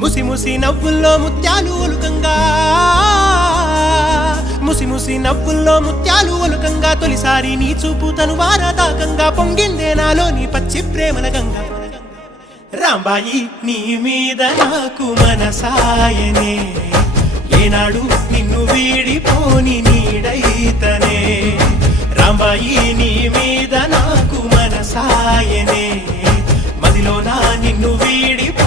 ముసి ముసి నవ్వుల్లో ముత్యాలు ఒలుకంగా ముసి ముసి నవ్వుల్లో ముత్యాలు ఒలుకంగా తొలిసారి నీ చూపు తను వారదాకంగా పొంగిందే నాలోని పచ్చి ప్రేమల గంగా రాంబాయి నీ మీద నాకు మనసాయనే ఏనాడు నిన్ను వీడిపోని నీడైతనే రాంబాయి నీ మీద నాకు మనసాయనే మదిలో నా నిన్ను వీడి